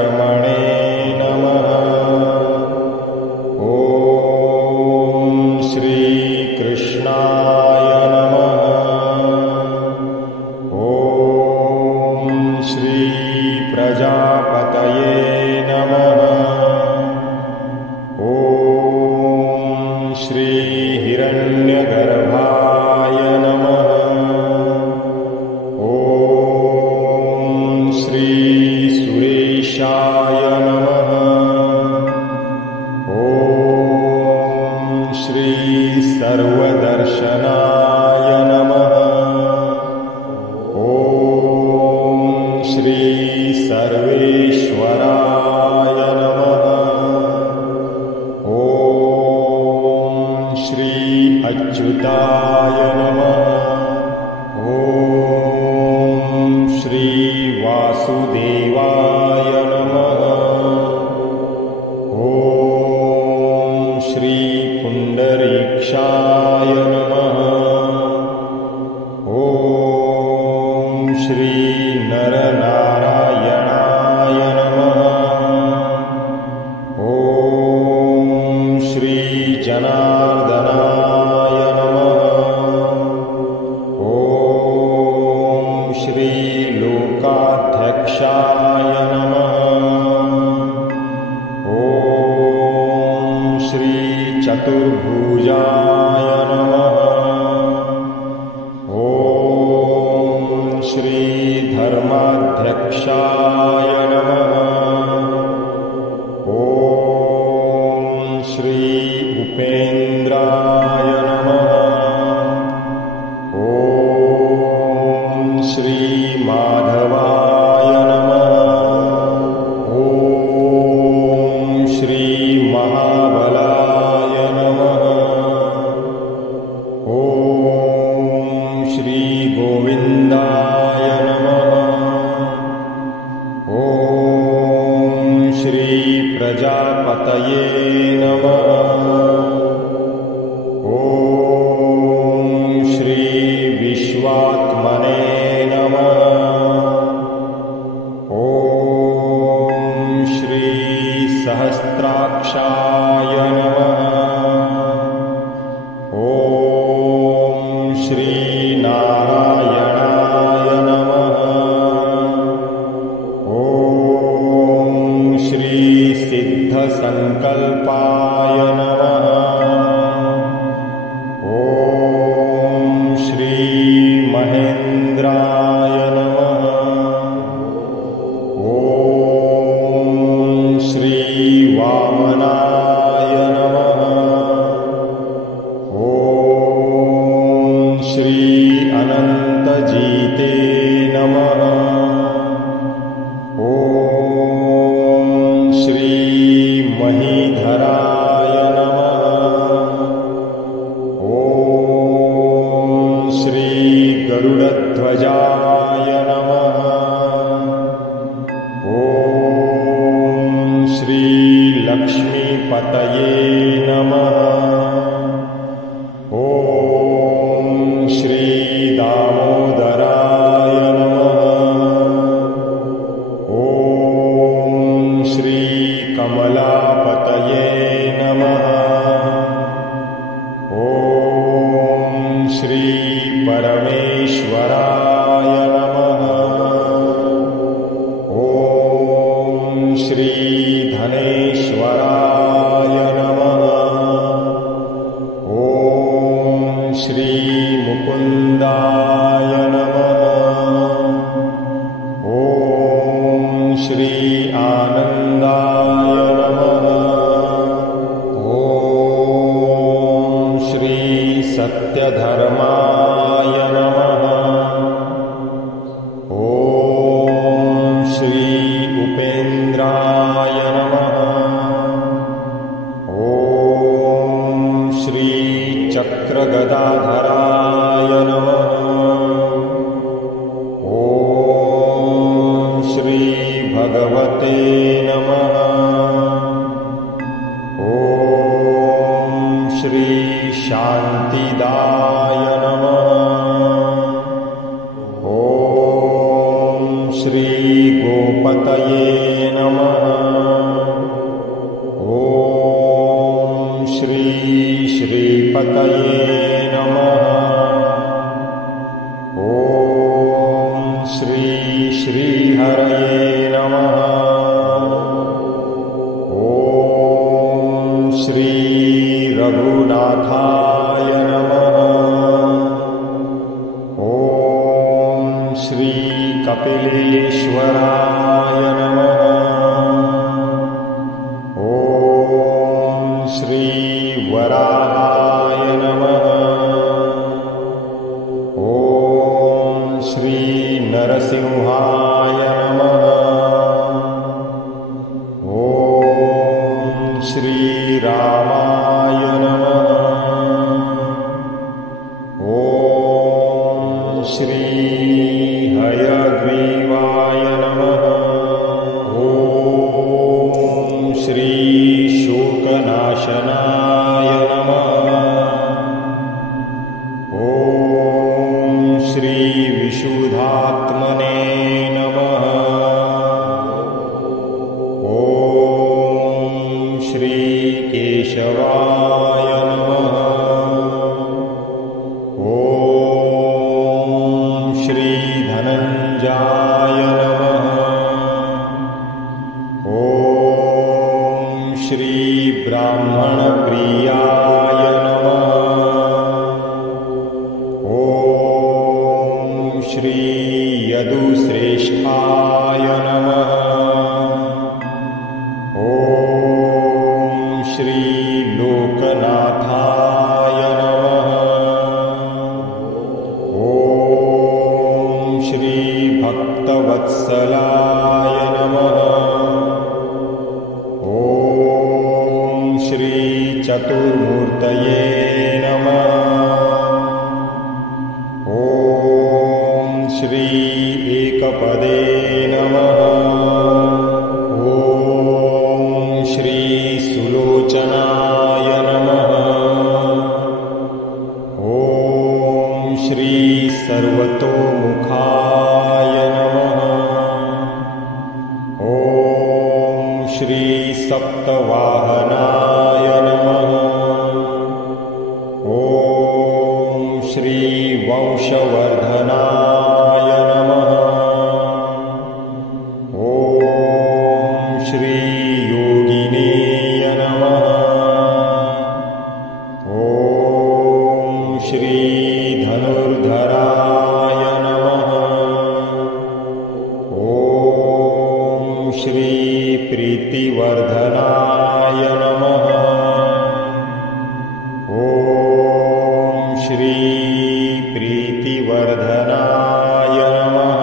कर्मणे नमः। ॐ श्रीकृष्णाय नमः। ॐ श्रीप्रजापतये नमः। ॐ श्रीहिरण्यगर्भाय नमः। ॐ श्रीसुरेशाय नमः। ॐ श्रीसर्वदर्शनाय नमः। ॐ श्रीसर्वेश्वराय नमः। ॐ श्री अच्युताय नमः। ॐ श्रीवासुदेवाय नमः। ॐ श्रीपुण्डरीक्षाय नमः। ॐ श्रीनरनारायणाय नमः। ॐ श्रीजनार्दनाय नमः। ॐ श्रीलोकाध्यक्षाय नमः। ॐ श्रीचतुर्भुजाय नमः। ॐ श्रीधर्माध्यक्षाय नमः। ॐ श्री उपेन्द्राय नमः। ॐ श्रीमाधवाय नमः। ॐ श्रीमहाबलाय नमः। ॐ श्रीगोविन्दाय नमः। ॐ श्रीप्रजापतये नमः। ॐ श्रीविश्वात्मने नमः। ॐ श्रीसहस्राक्षाय नमः। ॐ श्रीनारायणाय नमः। ॐ श्रीसिद्धसङ्कल्पाय नमः। ॐ श्रीमहेन्द्राय नमः। ॐ श्रीवामनाय नमः। ॐ श्री अनन्तजीते नमः। ॐ श्रीमहीधराय नमः। ॐ श्रीगरुडध्वजाय नमः। ॐ श्रीलक्ष्मीपतये नमः। ॐ श्रीदामोदराय नमः। ॐ श्रीकमलापतये नमः। ॐ श्रीपरमेश्वराय नमः। ॐ श्रीधनेश्वराय नमः। ॐ श्रीमुकुन्दाय नमः। ॐ श्री आनन्दाय नमः। ॐ श्री सत्यधर्माय नमः। ॐ श्री उपेन्द्राय नमः। ॐ श्री चक्रगदाधराय नमः। ॐ श्री भगवते नमः। ॐ श्री शान्तिदाय नमः। ॐ श्री गोपतये नमः। रघुनाथाय नमः। ॐ श्री कपिलेश्वराय नमः। ॐ श्री वराहाय नमः। ॐ श्री नरसिंहाय नमः। ॐ श्री रामाय नमः। ॐ श्री हयग्रीवाय नमः। ॐ श्री शोकनाशनाय नमः। ॐ श्री विशुद्धात्मने नमः। ॐ श्री केशवाय नमः। ॐ श्री धनञ्जयाय नमः। ॐ श्री ब्राह्मणप्रियाय नमः। ॐ श्री यदुश्रेष्ठाय नमः। ॐ श्री लोकनाथाय नमः। ॐ श्री भक्तवत्सलाय नमः। ॐ श्री चतुर्मूर्तये नमः। ॐ श्री एकपदे नमः। ॐ श्री सुलोचनाय नमः। ॐ श्री सर्वतोमुखाय नमः। ॐ श्री सप्तवाहनाय नमः। ॐ श्री वंशवर्धनाय नमः। ॐ श्री योगिनेय नमः। ॐ श्री धनुर्धराय नमः। ॐ श्री प्रीतिवर्धनाय नमः। ॐ श्री प्रीतिवर्धनाय नमः।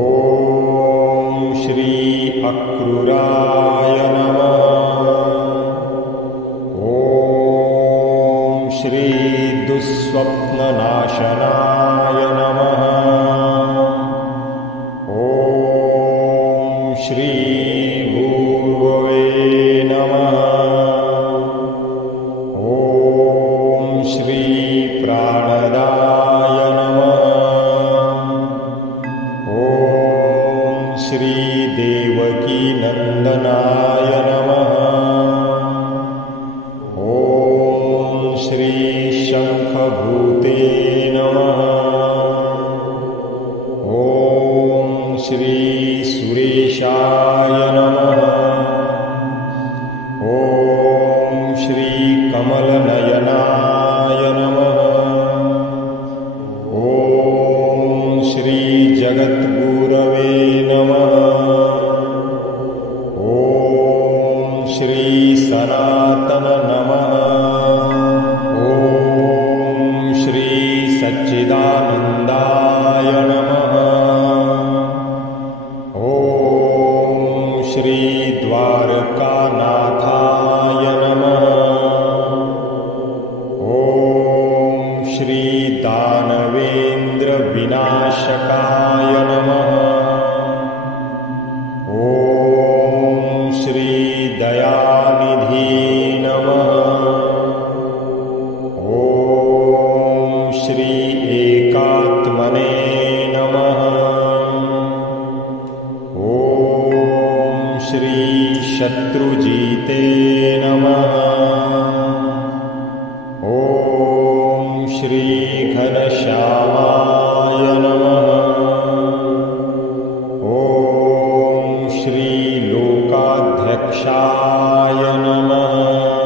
ॐ श्री अक्रूराय नमः। ॐ श्री दुःस्वप्ननाशनाय नमः। ॐ श्री भूर्भुवे नमः। ॐ श्री प्राणदाय नमः। ॐ श्री देवकी नंदनाय नमः। ॐ श्री शंखभूते नमः। ॐ श्री सुरेशाय नमः। ॐ श्री कमलनयनाय नमः। ॐ श्री जगद्गुरवे नमः। ॐ श्री सनातन नमः। ॐ श्री सच्चिदानन्दाय नमः। ॐ श्री द्वारकानाथाय नमः। ॐ श्री दानवेन्द्र विनाशकाय नमः। ॐ श्री दयानिधि नमः। ॐ श्री एकात्मने नमः। ॐ श्री शत्रुजीते नमः। ॐ श्री घनश्यामाय नमः। ॐ श्री लोकाध्यक्षाय नमः।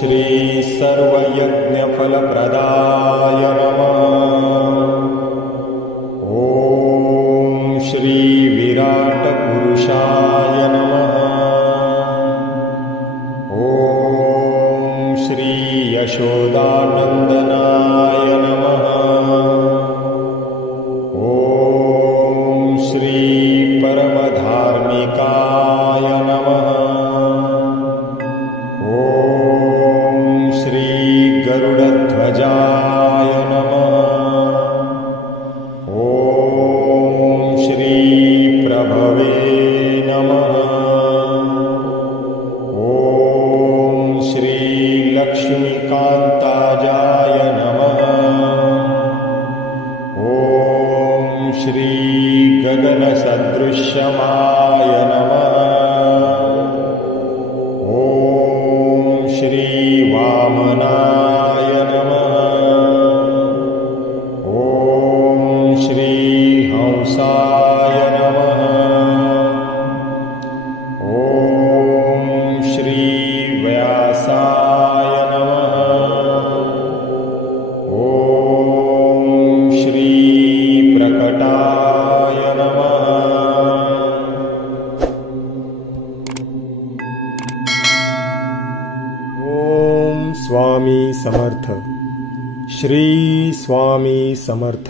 श्री सर्वयज्ञफलप्रदाय नमः। ॐ श्री विराटपुरुषाय नमः। ॐ श्री यशोदानन्दनाय नमः। ॐ श्री परमधार्मिकाय नमः। ॐ श्री गरुडध्वजाय नमः। ॐ श्री प्रभवे नमः। ॐ श्री लक्ष्मीकान्ताजाय नमः। ॐ श्री गगनसदृश्यमाय नमः। ॐ श्री वामनाय नमः। ॐ श्री हंसाय नमः। ॐ श्री व्यासाय नमः। ॐ श्री प्रकटाय नमः। ओम स्वामी समर्थ। श्री स्वामी समर्थ।